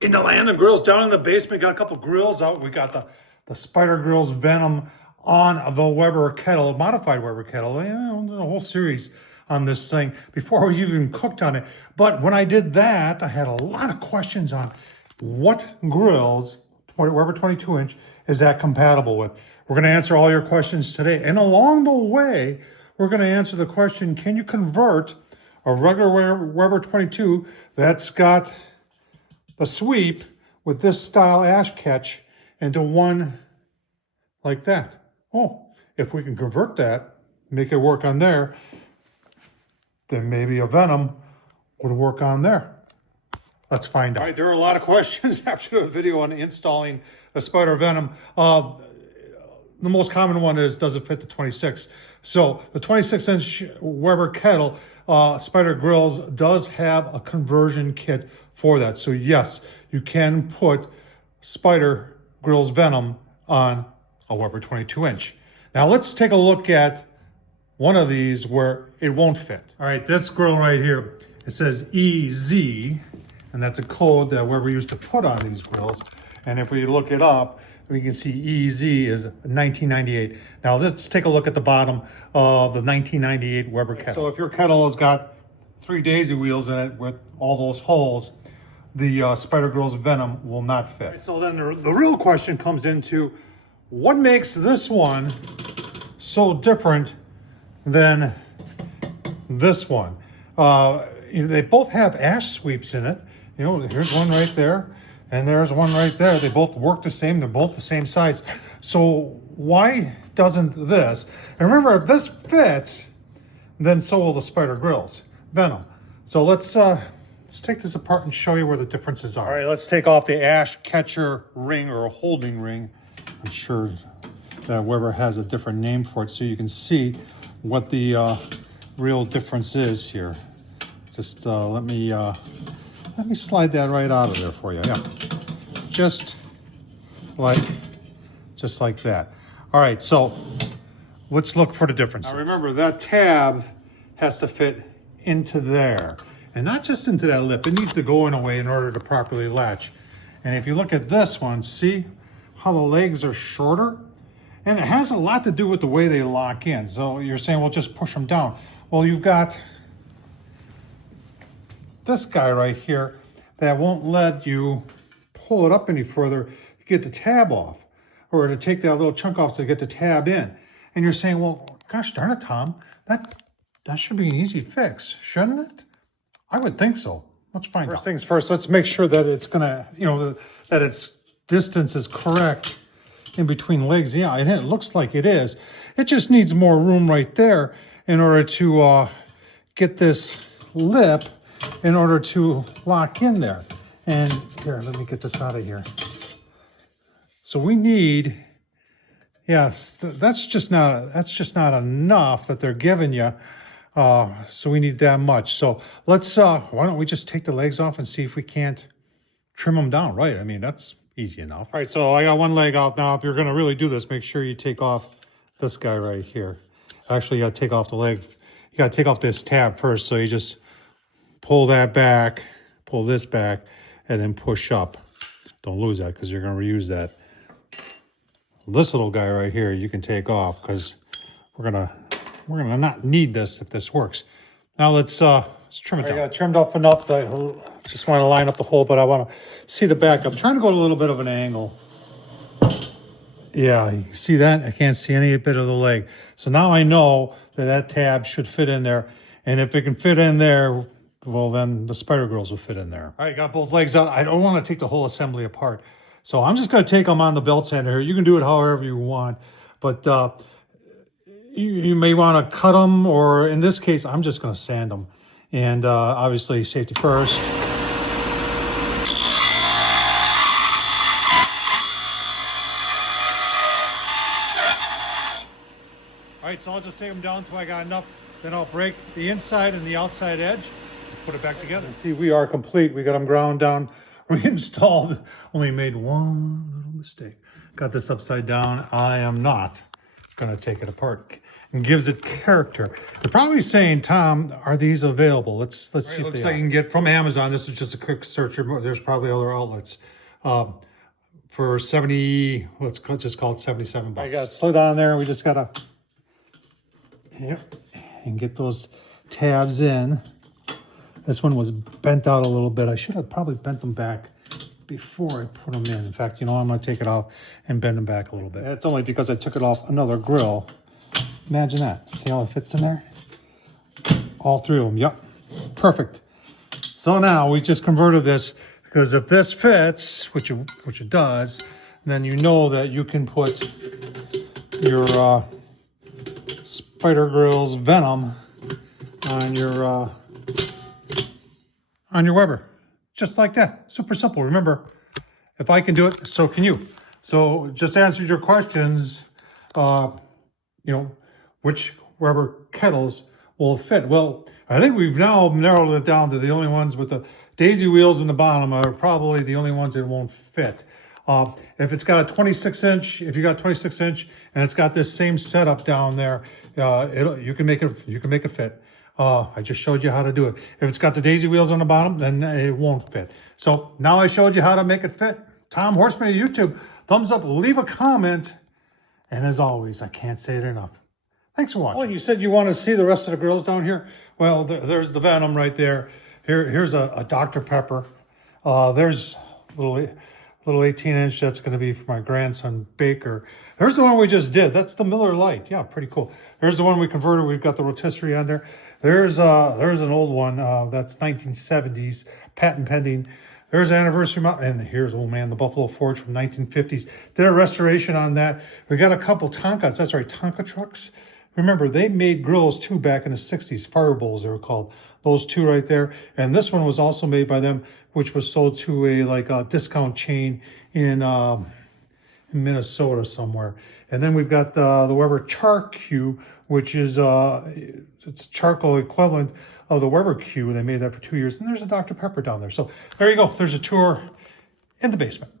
In the land of grills, down in the basement, got a couple grills out. We got the Spider Grills Venom on the Weber Kettle, modified Weber Kettle. You know, a whole series on this thing before we even cooked on it. But when I did that, I had a lot of questions on what grills, Weber 22-inch, is that compatible with. We're going to answer all your questions today. And along the way, we're going to answer the question, can you convert a regular Weber 22 that's got the sweep with this style ash catch into one like that? Oh, if we can convert that, make it work on there, then maybe a Venom would work on there. Let's find out. All right, there are a lot of questions after the video on installing a Spider Venom. The most common one is, does it fit the 26? So the 26-inch Weber Kettle Spider Grills does have a conversion kit for that. So yes, you can put Spider Grills Venom on a Weber 22-inch. Now let's take a look at one of these where it won't fit. All right, this grill right here, it says EZ, and that's a code that Weber used to put on these grills. And if we look it up, we can see EZ is 1998. Now let's take a look at the bottom of the 1998 Weber Kettle. So if your kettle has got 3 daisy wheels in it with all those holes, the Spider Grills Venom will not fit. Right, so then the real question comes into, what makes this one so different than this one? They both have ash sweeps in it. You know, here's one right there, and there's one right there. They both work the same. They're both the same size. So why doesn't this? And remember, if this fits, then so will the Spider Grills Venom. So let's take this apart and show you where the differences are. All right, let's take off the ash catcher ring or holding ring. I'm sure that Weber has a different name for it, so you can see what the real difference is here. Just let me slide that right out of there for you. Yeah, just like that. All right, so let's look for the differences. Now remember, that tab has to fit into there, and not just into that lip. It needs to go in a way in order to properly latch. And if you look at this one, see how the legs are shorter? And it has a lot to do with the way they lock in. So you're saying, well, just push them down. Well, you've got this guy right here that won't let you pull it up any further to get the tab off, or to take that little chunk off to get the tab in. And you're saying, well, gosh darn it, Tom, that should be an easy fix, shouldn't it? I would think so. Let's find out. First things first, let's make sure that it's gonna, that its distance is correct in between legs. Yeah, and it looks like it is. It just needs more room right there in order to get this lip in order to lock in there. And here, let me get this out of here. So we need, yes, that's just not enough that they're giving you. So we need that much. So let's, why don't we just take the legs off and see if we can't trim them down, right? I mean, that's easy enough. All right, so I got one leg out now. If you're gonna really do this, make sure you take off this guy right here. Actually, you gotta take off the leg. You gotta take off this tab first. So you just pull that back, pull this back, and then push up. Don't lose that because you're gonna reuse that. This little guy right here, you can take off because we're gonna not need this if this works. Now let's trim it down. I got it trimmed up enough. I just want to line up the hole, but I want to see the back. I'm trying to go at a little bit of an angle. Yeah, you can see that? I can't see any bit of the leg. So now I know that tab should fit in there. And if it can fit in there, well, then the Spider Grills will fit in there. All right, got both legs out. I don't want to take the whole assembly apart. So I'm just going to take them on the belt sander here. You can do it however you want. But you may want to cut them, or in this case, I'm just going to sand them. And obviously, safety first. All right, so I'll just take them down until I got enough. Then I'll break the inside and the outside edge and put it back together. See, we are complete. We got them ground down, reinstalled. Only made one little mistake. Got this upside down. I am not going to take it apart. and gives it character. You're probably saying, Tom, are these available? Let's see if they looks like you can get from Amazon. This is just a quick search. There's probably other outlets. For 70, let's just call it $77. I got it slid on there. We just gotta, and get those tabs in. This one was bent out a little bit. I should have probably bent them back before I put them in. In fact, you know, I'm gonna take it off and bend them back a little bit. That's only because I took it off another grill. Imagine that. See how it fits in there? All three of them. Yep. Perfect. So now we just converted this, because if this fits, which it does, then you know that you can put your Spider Grills Venom on your Weber. Just like that. Super simple. Remember, if I can do it, so can you. So just answered your questions, you know, which Weber kettles will fit. Well, I think we've now narrowed it down to the only ones with the daisy wheels in the bottom are probably the only ones that won't fit. If it's got a 26-inch, if you got 26-inch and it's got this same setup down there, you can make it fit. I just showed you how to do it. If it's got the daisy wheels on the bottom, then it won't fit. So now I showed you how to make it fit. Tom Horsman, YouTube, thumbs up, leave a comment. And as always, I can't say it enough. Thanks for watching. Oh, you said you want to see the rest of the grills down here? Well, there's the Venom right there. Here's a Dr. Pepper. There's a little 18-inch. That's going to be for my grandson, Baker. There's the one we just did. That's the Miller Lite. Yeah, pretty cool. There's the one we converted. We've got the rotisserie on there. There's an old one. That's 1970s, patent pending. There's anniversary model. And here's, oh man, the Buffalo Forge from 1950s. Did a restoration on that. We got a couple Tonkas. That's right, Tonka trucks. Remember, they made grills too back in the 60s. Fire bowls, they were called. Those two right there. And this one was also made by them, which was sold to a discount chain in Minnesota somewhere. And then we've got the Weber Char Q, which is it's charcoal equivalent of the Weber Q. They made that for 2 years. And there's a Dr. Pepper down there. So there you go. There's a tour in the basement.